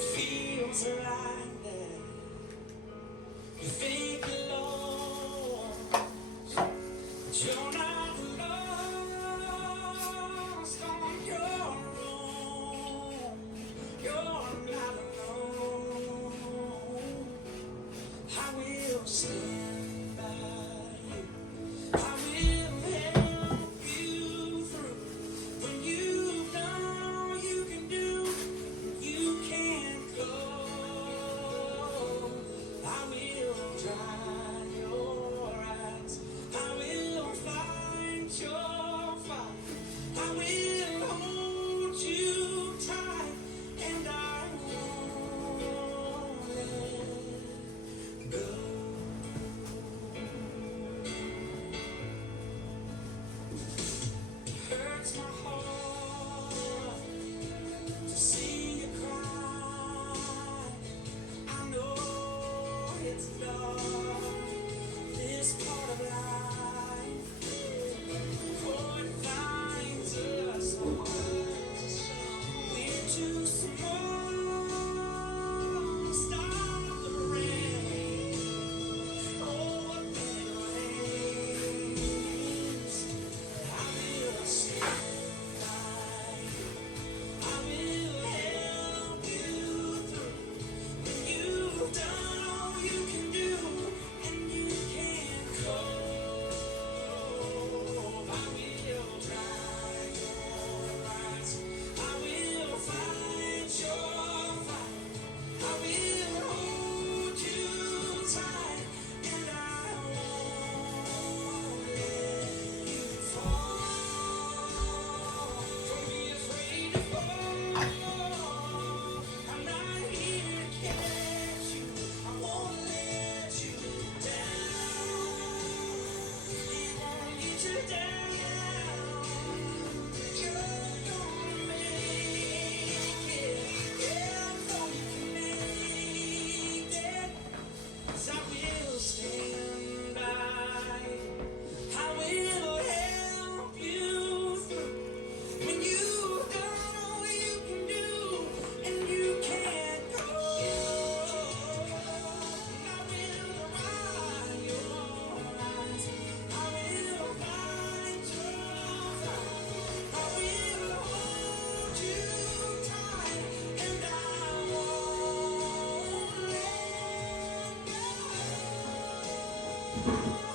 feels like that. You think you're lost, but you're not lost on your own. You're not alone. I will stand by you. I will help you through. When you've done all you can do, you can't go. I will dry your eyes. I will fight your fight. I will hold you tight, and I won't let go. Hurts my heart to see you cry. I know it's dark, this part of life. Oh, it finds us once. We're too small to stop the rain. Oh, then it rains. I will stand by you. I will help you through. When you've done all you can do, and you can't cope, I will dry your eyes. I will fight your fight. I will hold you tight, and I won't let you fall. Don't be afraid to fall. I'm not here to catch you. I won't let you down. He won't get you down. You're gonna make it. Yeah, I know you can make it. 'Cause I will stand by. I will help you through. When you've done all you can do, and you can't go, I will dry your eyes. I will fight your fight. I will hold you tight, and I won't let go.